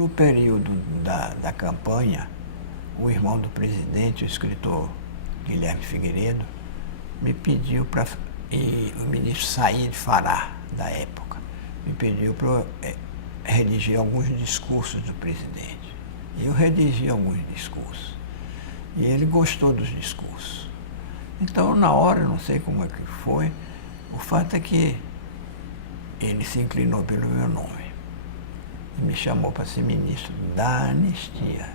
No período da campanha, o irmão do presidente, o escritor Guilherme Figueiredo, me pediu para, e o ministro Said Fará, da época, me pediu para eu redigir alguns discursos do presidente. E eu redigi alguns discursos. E ele gostou dos discursos. Então, na hora, não sei como é que foi, o fato é que ele se inclinou pelo meu nome e me chamou para ser ministro da anistia.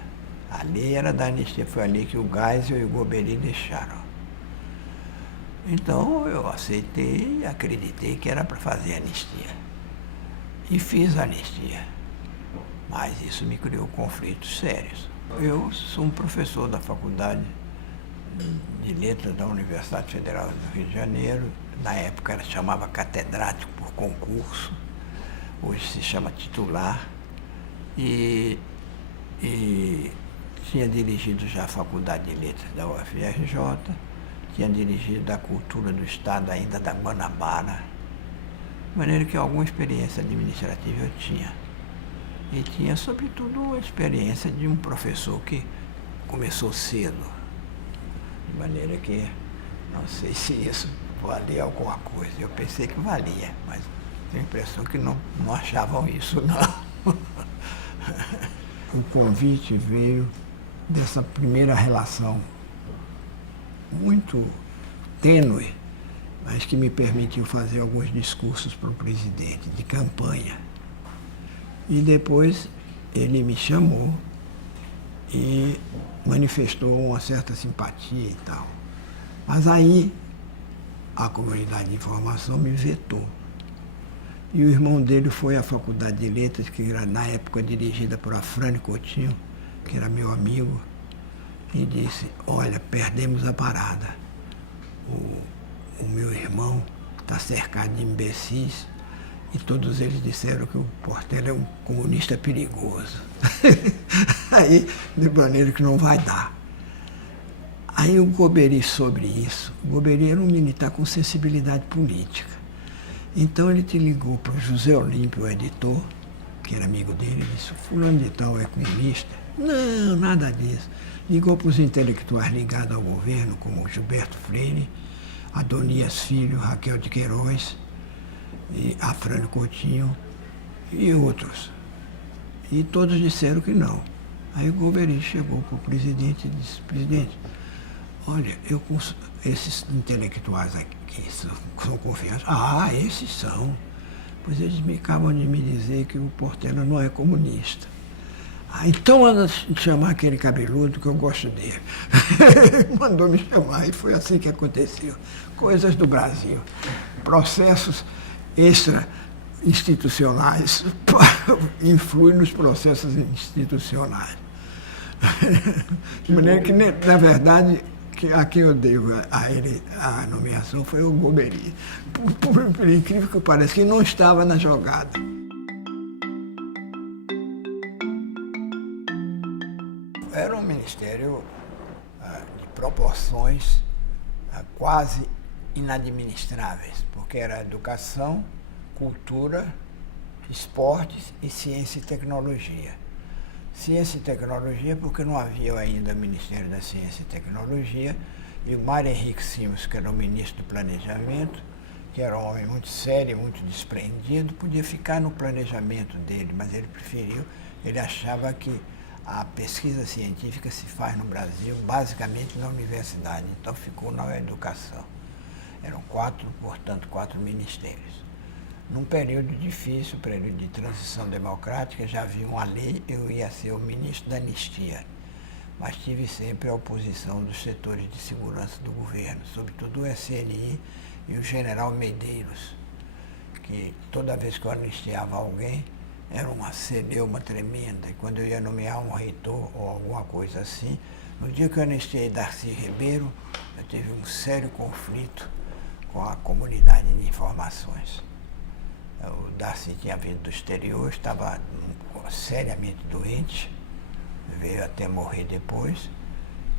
A lei era da anistia, foi ali que o Geisel e o Golbery deixaram. Então, eu aceitei e acreditei que era para fazer anistia. E fiz a anistia. Mas isso me criou conflitos sérios. Eu sou um professor da Faculdade de Letras da Universidade Federal do Rio de Janeiro. Na época ela chamava catedrático por concurso, hoje se chama titular. E tinha dirigido já a Faculdade de Letras da UFRJ, tinha dirigido a Cultura do Estado ainda da Guanabara, de maneira que alguma experiência administrativa eu tinha. E tinha, sobretudo, a experiência de um professor que começou cedo, de maneira que não sei se isso valia alguma coisa. Eu pensei que valia, mas tenho a impressão que não achavam isso, não. O convite veio dessa primeira relação muito tênue, mas que me permitiu fazer alguns discursos para o presidente de campanha. E depois ele me chamou e manifestou uma certa simpatia e tal. Mas aí a comunidade de informação me vetou. E o irmão dele foi à Faculdade de Letras, que era na época dirigida por Afrânio Coutinho, que era meu amigo, e disse: olha, perdemos a parada. O meu irmão está cercado de imbecis e todos eles disseram que o Portela é um comunista perigoso. Aí, de maneira que não vai dar. Aí o Golbery, sobre isso, o Golbery era um militar com sensibilidade política. Então ele te ligou para o José Olímpio, o editor, que era amigo dele, e disse: fulano de tal é comunista? Não, nada disso. Ligou para os intelectuais ligados ao governo, como Gilberto Freire, Adonias Filho, Raquel de Queiroz, e Afrânio Coutinho e outros. E todos disseram que não. Aí o Golbery chegou para o presidente e disse: presidente, olha, esses intelectuais aqui são confiantes. Ah, esses são. Pois eles acabam de me dizer que o Portela não é comunista. Ah, então manda chamar aquele cabeludo que eu gosto dele. Mandou me chamar e foi assim que aconteceu. Coisas do Brasil. Processos extra-institucionais influem nos processos institucionais. De maneira que, na verdade, a quem eu devo a ele a nomeação foi o Golbery. Por incrível que pareça, que não estava na jogada. Era um ministério de proporções quase inadministráveis, porque era educação, cultura, esportes e ciência e tecnologia. Ciência e tecnologia, porque não havia ainda Ministério da Ciência e Tecnologia, e o Mário Henrique Simons, que era o ministro do Planejamento, que era um homem muito sério, muito desprendido, podia ficar no planejamento dele, mas ele preferiu, ele achava que a pesquisa científica se faz no Brasil basicamente na universidade, então ficou na educação. Eram portanto, quatro ministérios. Num período difícil, período de transição democrática, já havia uma lei, eu ia ser o ministro da anistia, mas tive sempre a oposição dos setores de segurança do governo, sobretudo o SNI e o general Medeiros, que toda vez que eu anistiava alguém, era uma celeuma tremenda, e quando eu ia nomear um reitor ou alguma coisa assim, no dia que eu anistiei Darcy Ribeiro, eu tive um sério conflito com a comunidade de informações. O Darcy tinha vindo do exterior, estava seriamente doente, veio até morrer depois,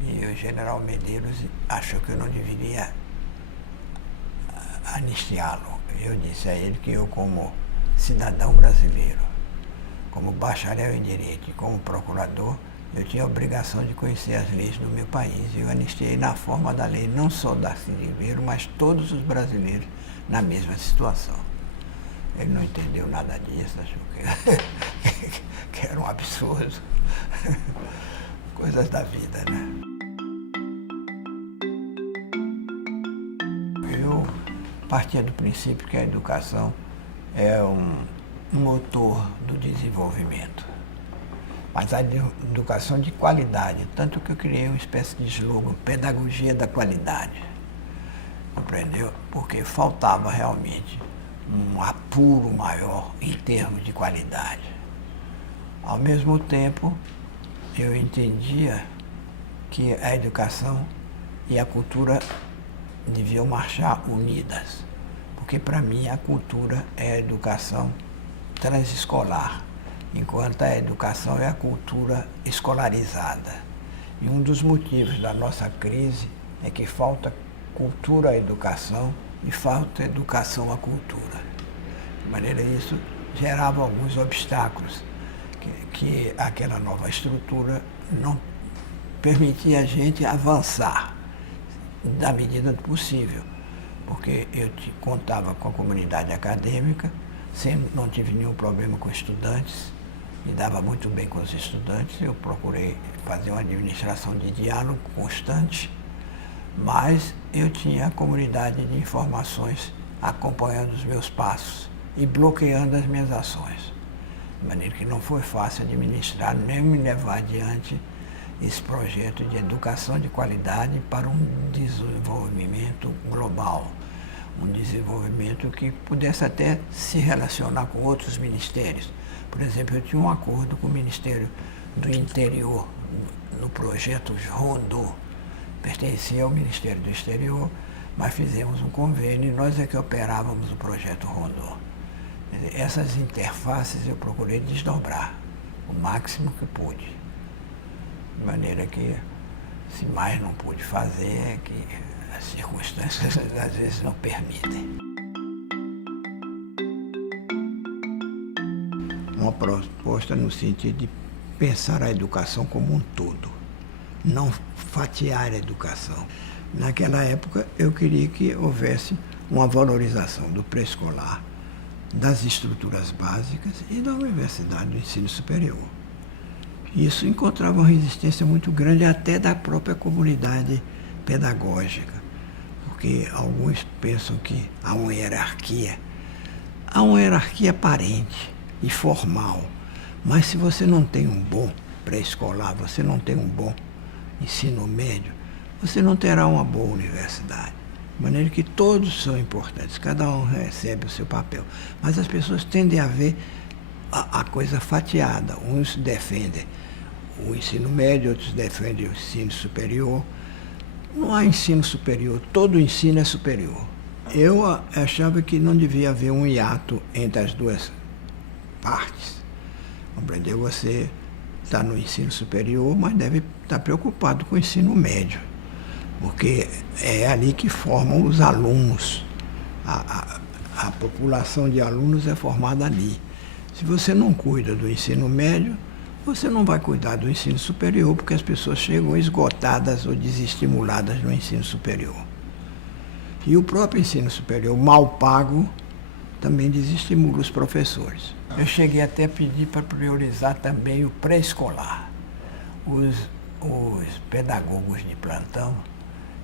e o general Medeiros achou que eu não deveria anistiá-lo. Eu disse a ele que eu, como cidadão brasileiro, como bacharel em Direito e como procurador, eu tinha a obrigação de conhecer as leis do meu país. Eu anistiei na forma da lei não só Darcy Ribeiro, mas todos os brasileiros na mesma situação. Ele não entendeu nada disso, achou que era um absurdo. Coisas da vida, né? Eu partia do princípio que a educação é um motor do desenvolvimento. Mas a educação de qualidade, tanto que eu criei uma espécie de slogan, pedagogia da qualidade. Compreendeu? Porque faltava realmente um apuro maior em termos de qualidade. Ao mesmo tempo, eu entendia que a educação e a cultura deviam marchar unidas, porque para mim a cultura é a educação transescolar, enquanto a educação é a cultura escolarizada. E um dos motivos da nossa crise é que falta cultura à educação e falta educação à cultura. De maneira que isso gerava alguns obstáculos que aquela nova estrutura não permitia a gente avançar da medida do possível, porque eu contava com a comunidade acadêmica, sempre não tive nenhum problema com estudantes, me dava muito bem com os estudantes, eu procurei fazer uma administração de diálogo constante, mas eu tinha a comunidade de informações acompanhando os meus passos e bloqueando as minhas ações. De maneira que não foi fácil administrar nem me levar adiante esse projeto de educação de qualidade para um desenvolvimento global, um desenvolvimento que pudesse até se relacionar com outros ministérios. Por exemplo, eu tinha um acordo com o Ministério do Interior no projeto Rondô. Pertencia ao Ministério do Exterior, mas fizemos um convênio e nós é que operávamos o projeto Rondô. Essas interfaces eu procurei desdobrar o máximo que pude. De maneira que, se mais não pude fazer, é que as circunstâncias às vezes não permitem. Uma proposta no sentido de pensar a educação como um todo, não fatiar a educação. Naquela época, eu queria que houvesse uma valorização do pré-escolar, das estruturas básicas e da universidade do ensino superior. Isso encontrava uma resistência muito grande até da própria comunidade pedagógica, porque alguns pensam que há uma hierarquia aparente e formal, mas se você não tem um bom pré-escolar, você não tem um bom ensino médio, você não terá uma boa universidade. De maneira que todos são importantes, cada um recebe o seu papel. Mas as pessoas tendem a ver a coisa fatiada. Uns defendem o ensino médio, outros defendem o ensino superior. Não há ensino superior, todo ensino é superior. Eu achava que não devia haver um hiato entre as duas partes. Compreendeu? Você está no ensino superior, mas deve estar preocupado com o ensino médio, porque é ali que formam os alunos. A população de alunos é formada ali. Se você não cuida do ensino médio, você não vai cuidar do ensino superior, porque as pessoas chegam esgotadas ou desestimuladas no ensino superior. E o próprio ensino superior, mal pago, também desestimula os professores. Eu cheguei até a pedir para priorizar também o pré-escolar. Os pedagogos de plantão,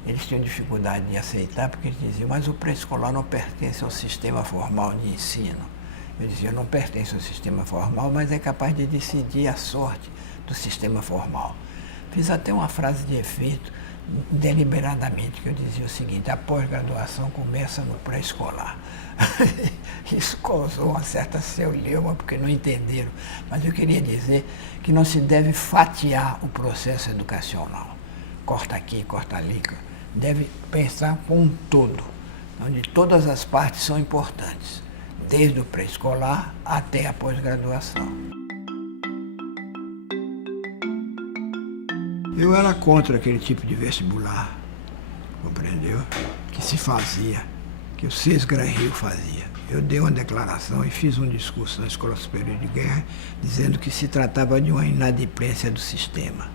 eles tinham dificuldade de aceitar, porque eles diziam, mas o pré-escolar não pertence ao sistema formal de ensino. Eu dizia, eu não pertenço ao sistema formal, mas é capaz de decidir a sorte do sistema formal. Fiz até uma frase de efeito, deliberadamente, que eu dizia o seguinte, a pós-graduação começa no pré-escolar. Isso causou uma certa celeuma, porque não entenderam. Mas eu queria dizer que não se deve fatiar o processo educacional. Corta aqui, corta ali. Deve pensar como um todo, onde todas as partes são importantes, desde o pré-escolar até a pós-graduação. Eu era contra aquele tipo de vestibular, compreendeu? Que se fazia, que o Cesgran Rio fazia. Eu dei uma declaração e fiz um discurso na Escola Superior de Guerra dizendo que se tratava de uma inadimplência do sistema,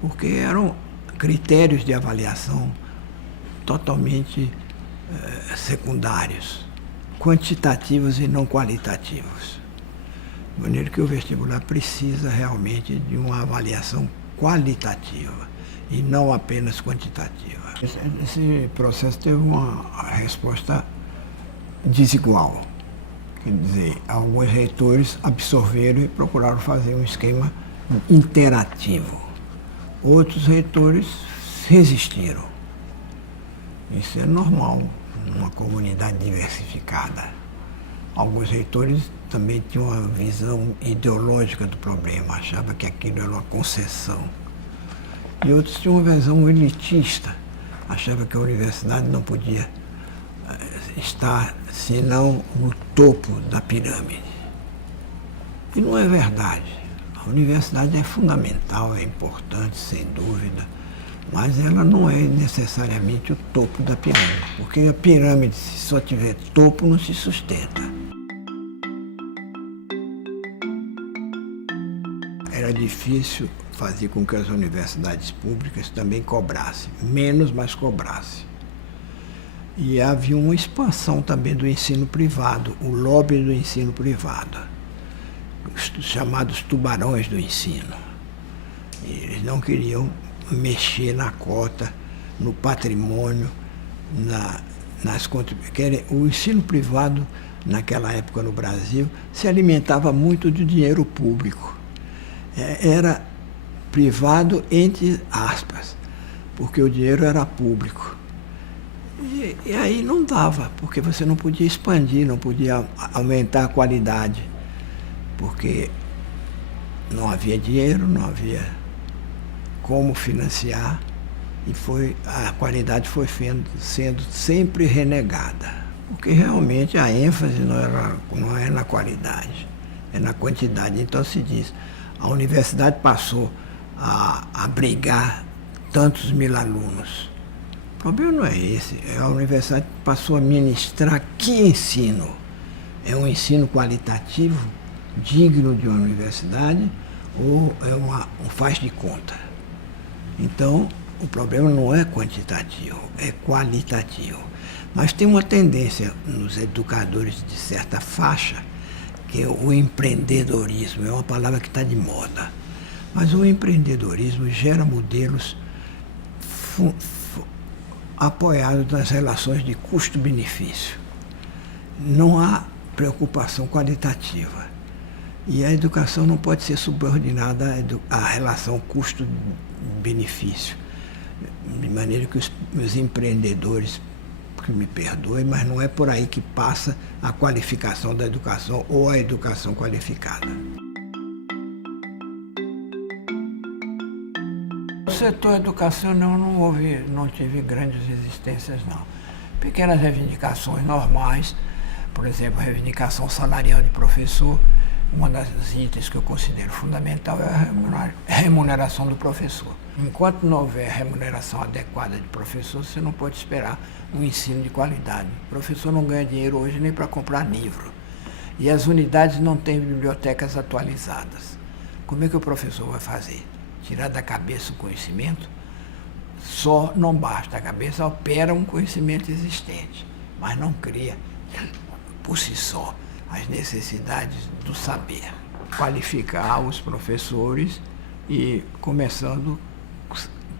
porque eram critérios de avaliação totalmente secundários, quantitativos e não qualitativos. De maneira que o vestibular precisa realmente de uma avaliação qualitativa e não apenas quantitativa. Esse processo teve uma resposta desigual. Quer dizer, alguns reitores absorveram e procuraram fazer um esquema interativo. Outros reitores resistiram. Isso é normal numa comunidade diversificada. Alguns reitores também tinham uma visão ideológica do problema, achavam que aquilo era uma concessão. E outros tinham uma visão elitista, achavam que a universidade não podia estar senão no topo da pirâmide. E não é verdade. A universidade é fundamental, é importante, sem dúvida, mas ela não é necessariamente o topo da pirâmide, porque a pirâmide, se só tiver topo, não se sustenta. Era difícil fazer com que as universidades públicas também cobrassem, menos, mas cobrassem. E havia uma expansão também do ensino privado, o lobby do ensino privado, os chamados tubarões do ensino. E eles não queriam mexer na cota, no patrimônio, nas contribuições. O ensino privado, naquela época no Brasil, se alimentava muito de dinheiro público. Era privado entre aspas, porque o dinheiro era público. E aí não dava, porque você não podia expandir, não podia aumentar a qualidade, porque não havia dinheiro, não havia como financiar, e a qualidade foi sendo sempre renegada, porque realmente a ênfase não é na qualidade, é na quantidade. Então se diz, a universidade passou a abrigar tantos mil alunos. O problema não é esse, a universidade passou a ministrar que ensino? É um ensino qualitativo, digno de uma universidade, ou é um faz de conta? Então, o problema não é quantitativo, é qualitativo. Mas tem uma tendência nos educadores de certa faixa, que é o empreendedorismo, é uma palavra que está de moda. Mas o empreendedorismo gera modelos apoiados nas relações de custo-benefício. Não há preocupação qualitativa. E a educação não pode ser subordinada à relação custo-benefício. De maneira que os empreendedores, que me perdoem, mas não é por aí que passa a qualificação da educação ou a educação qualificada. No setor educação não tive grandes resistências, não. Pequenas reivindicações normais, por exemplo, a reivindicação salarial de professor. Uma das itens que eu considero fundamental é a remuneração do professor. Enquanto não houver remuneração adequada de professor, você não pode esperar um ensino de qualidade. O professor não ganha dinheiro hoje nem para comprar livro. E as unidades não têm bibliotecas atualizadas. Como é que o professor vai fazer? Tirar da cabeça o conhecimento? Só não basta. A cabeça opera um conhecimento existente, mas não cria, por si só, as necessidades do saber. Qualificar os professores e começando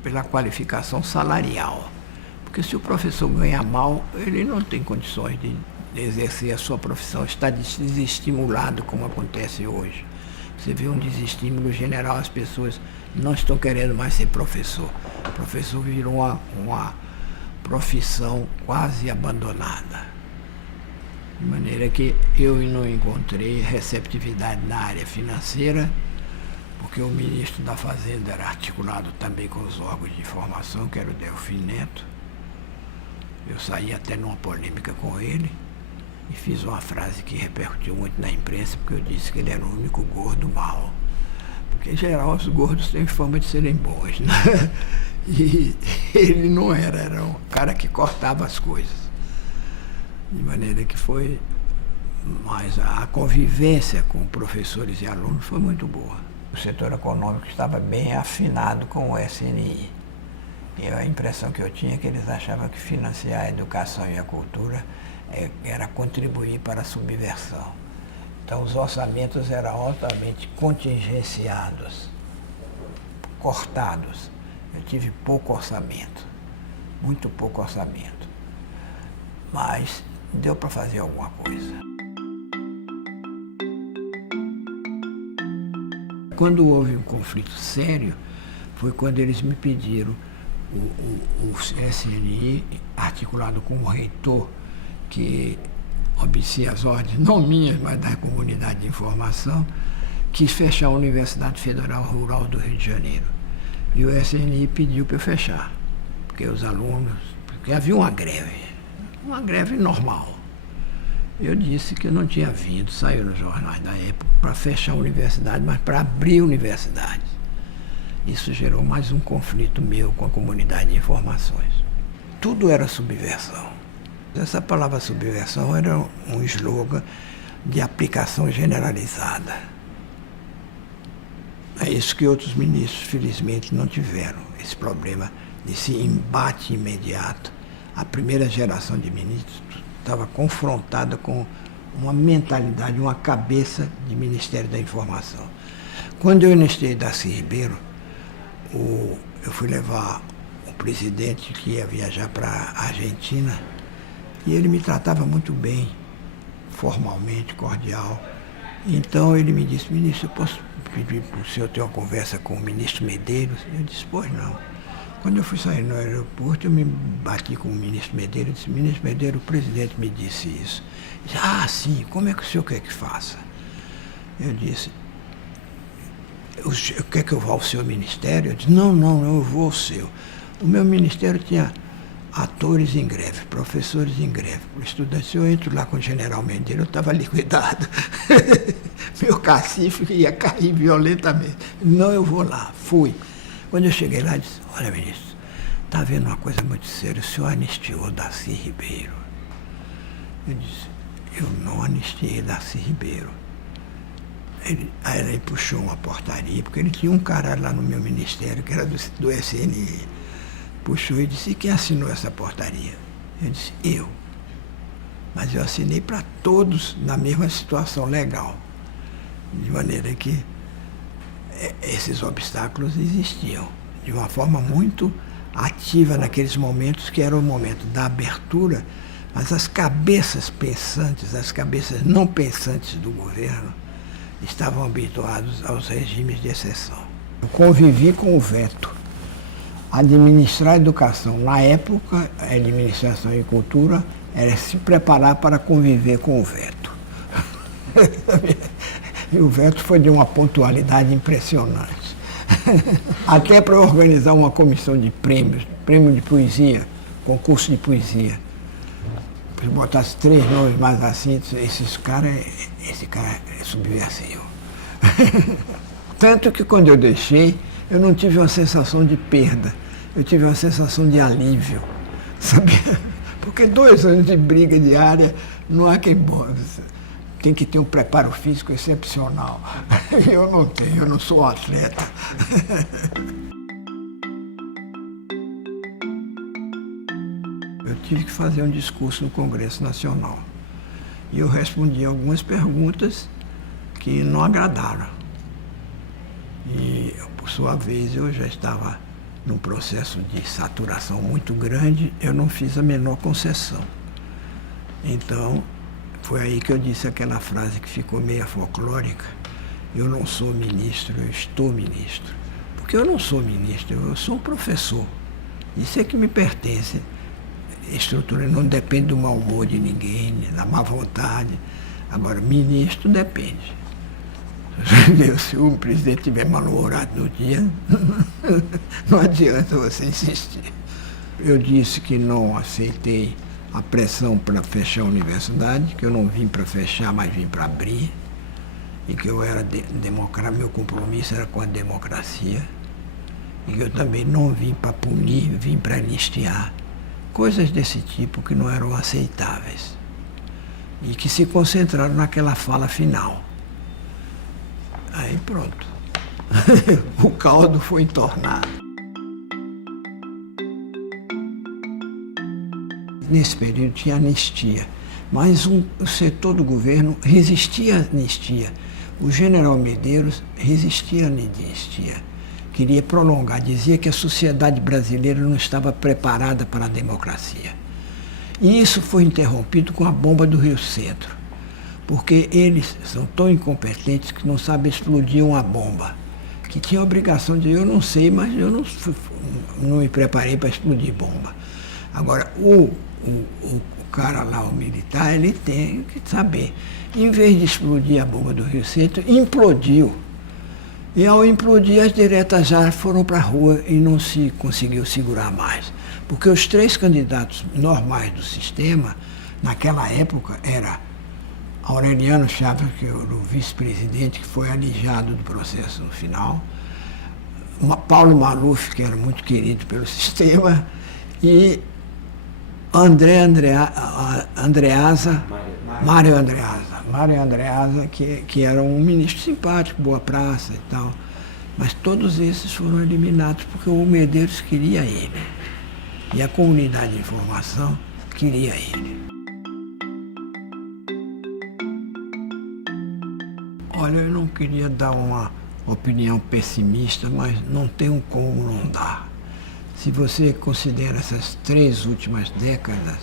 pela qualificação salarial. Porque se o professor ganha mal, ele não tem condições de exercer a sua profissão, está desestimulado, como acontece hoje. Você vê um desestímulo general, as pessoas não estão querendo mais ser professor. O professor virou uma profissão quase abandonada. De maneira que eu não encontrei receptividade na área financeira, porque o ministro da Fazenda era articulado também com os órgãos de informação, que era o Delfim Neto. Eu saí até numa polêmica com ele e fiz uma frase que repercutiu muito na imprensa, porque eu disse que ele era o único gordo mau. Porque, em geral, os gordos têm fama de serem bons, né? E ele não era um cara que cortava as coisas. De maneira que foi... Mas a convivência com professores e alunos foi muito boa. O setor econômico estava bem afinado com o SNI. E a impressão que eu tinha é que eles achavam que financiar a educação e a cultura era contribuir para a subversão. Então os orçamentos eram altamente contingenciados, cortados. Eu tive pouco orçamento, muito pouco orçamento. Mas deu para fazer alguma coisa. Quando houve um conflito sério, foi quando eles me pediram, o SNI, articulado com o reitor, que obedecia as ordens, não minhas, mas da comunidade de informação, quis fechar a Universidade Federal Rural do Rio de Janeiro. E o SNI pediu para eu fechar, porque os alunos... Porque havia uma greve normal. Eu disse que eu não tinha vindo, saiu nos jornais da época, para fechar a universidade, mas para abrir a universidade. Isso gerou mais um conflito meu com a comunidade de informações. Tudo era subversão. Essa palavra subversão era um slogan de aplicação generalizada. É isso que outros ministros, felizmente, não tiveram, esse problema desse embate imediato. A primeira geração de ministros estava confrontada com uma mentalidade, uma cabeça de Ministério da Informação. Quando eu iniciei Darcy Ribeiro, eu fui levar o presidente que ia viajar para a Argentina e ele me tratava muito bem, formalmente, cordial. Então ele me disse: ministro, eu posso pedir para o senhor ter uma conversa com o ministro Medeiros? Eu disse: pois não. Quando eu fui sair no aeroporto, eu me bati com o ministro Medeiros e disse: ministro Medeiros, o presidente me disse isso. Ele disse: ah, sim, como é que o senhor quer que faça? Eu disse: quer que eu vá ao seu ministério? Eu disse: não, eu vou ao seu. O meu ministério tinha atores em greve, professores em greve, estudantes. Eu entro lá com o general Medeiros, eu estava liquidado. Meu cacife ia cair violentamente. Não, eu vou lá. Fui. Quando eu cheguei lá, eu disse: olha, ministro, está havendo uma coisa muito séria, o senhor anistiou Darcy Ribeiro. Eu disse: eu não anistiei Darcy Ribeiro. Aí ele puxou uma portaria, porque ele tinha um cara lá no meu ministério, que era do SNI. Puxou e disse: e quem assinou essa portaria? Eu disse: eu. Mas eu assinei para todos na mesma situação legal. De maneira que esses obstáculos existiam de uma forma muito ativa naqueles momentos, que era o momento da abertura, mas as cabeças pensantes, as cabeças não pensantes do governo estavam habituados aos regimes de exceção. Eu convivi com o veto. Administrar a educação, na época, a administração e cultura, era se preparar para conviver com o veto. E o veto foi de uma pontualidade impressionante. Até para organizar uma comissão de prêmios, prêmio de poesia, concurso de poesia. Se botasse 3 nomes mais assim, esse cara é subversivo. Tanto que quando eu deixei, eu não tive uma sensação de perda, eu tive uma sensação de alívio, sabe? Porque 2 anos de briga diária, não há quem... Tem que ter um preparo físico excepcional. Eu não tenho, eu não sou atleta. Eu tive que fazer um discurso no Congresso Nacional. E eu respondi algumas perguntas que não agradaram. E, por sua vez, eu já estava num processo de saturação muito grande, eu não fiz a menor concessão. Então, foi aí que eu disse aquela frase que ficou meio folclórica: eu não sou ministro, eu estou ministro. Porque eu não sou ministro, eu sou um professor. Isso é que me pertence. A estrutura não depende do mau humor de ninguém, da má vontade. Agora, ministro depende. Se o presidente estiver mal-humorado no dia, não adianta você insistir. Eu disse que não aceitei a pressão para fechar a universidade, que eu não vim para fechar, mas vim para abrir, e que eu era democrata, meu compromisso era com a democracia, e que eu também não vim para punir, vim para anistiar. Coisas desse tipo que não eram aceitáveis. e que se concentraram naquela fala final. Aí pronto, o caldo foi entornado. Nesse período tinha anistia, mas o setor do governo resistia à anistia. O general Medeiros resistia à anistia, queria prolongar, dizia que a sociedade brasileira não estava preparada para a democracia. E isso foi interrompido com a bomba do Rio Centro, porque eles são tão incompetentes que não sabem explodir uma bomba, que tinha a obrigação de, eu não sei, mas eu não me preparei para explodir bomba. Agora, o cara lá, o militar, ele tem que saber. Em vez de explodir a bomba do Rio Centro, implodiu. E ao implodir, as diretas já foram para a rua e não se conseguiu segurar mais. Porque os 3 candidatos normais do sistema, naquela época, era Aureliano Chaves, que era o vice-presidente, que foi alijado do processo no final, Paulo Maluf, que era muito querido pelo sistema, e Mário Andreasa, que era um ministro simpático, boa praça e tal. Mas todos esses foram eliminados porque o Medeiros queria ele. E a comunidade de informação queria ele. Olha, eu não queria dar uma opinião pessimista, mas não tem como não dar. Se você considera essas 3 últimas décadas,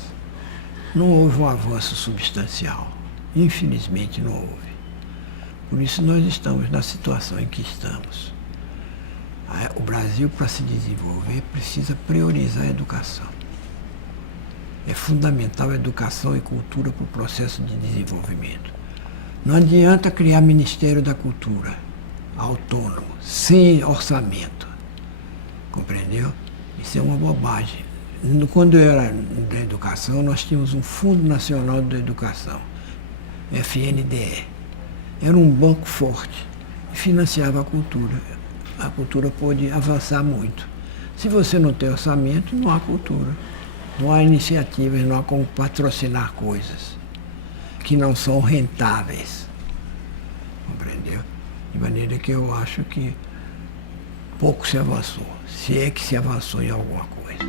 não houve um avanço substancial. Infelizmente não houve. Por isso nós estamos na situação em que estamos. O Brasil, para se desenvolver, precisa priorizar a educação. É fundamental a educação e cultura para o processo de desenvolvimento. Não adianta criar Ministério da Cultura autônomo, sem orçamento. Compreendeu? Isso é uma bobagem. Quando eu era da educação, nós tínhamos um Fundo Nacional da Educação, FNDE. Era um banco forte e financiava a cultura. A cultura pôde avançar muito. Se você não tem orçamento, não há cultura. Não há iniciativas, não há como patrocinar coisas que não são rentáveis. Compreendeu? De maneira que eu acho que pouco se avançou, se é que se avançou em alguma coisa.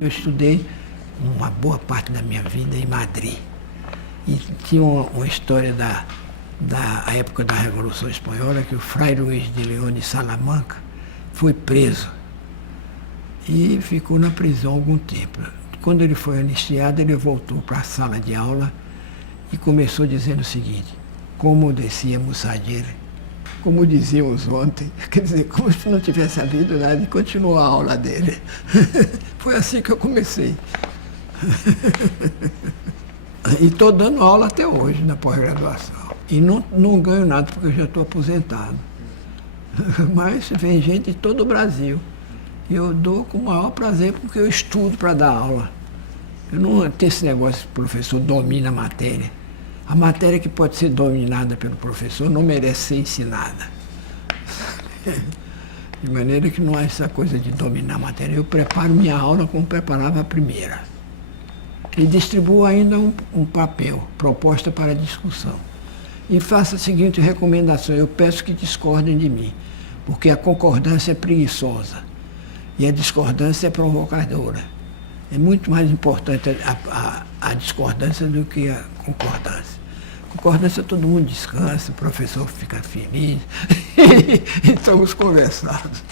Eu estudei uma boa parte da minha vida em Madrid. E tinha uma história da época da Revolução Espanhola, que o Fray Luís de León de Salamanca foi preso e ficou na prisão algum tempo. Quando ele foi anistiado, ele voltou para a sala de aula e começou dizendo o seguinte: como descia Mussadir, como dizíamos ontem, quer dizer, como se não tivesse havido nada, e continuou a aula dele. Foi assim que eu comecei. E estou dando aula até hoje, na pós-graduação. E não ganho nada, porque eu já estou aposentado. Mas vem gente de todo o Brasil. E eu dou com o maior prazer, porque eu estudo para dar aula. Eu não tenho esse negócio que o professor domina a matéria. A matéria que pode ser dominada pelo professor não merece ser ensinada. De maneira que não há essa coisa de dominar a matéria. Eu preparo minha aula como preparava a primeira. E distribuo ainda um papel, proposta para discussão. E faço a seguinte recomendação: eu peço que discordem de mim, porque a concordância é preguiçosa e a discordância é provocadora. É muito mais importante a discordância do que a concordância. Concordância, todo mundo descansa, o professor fica feliz e estamos conversados.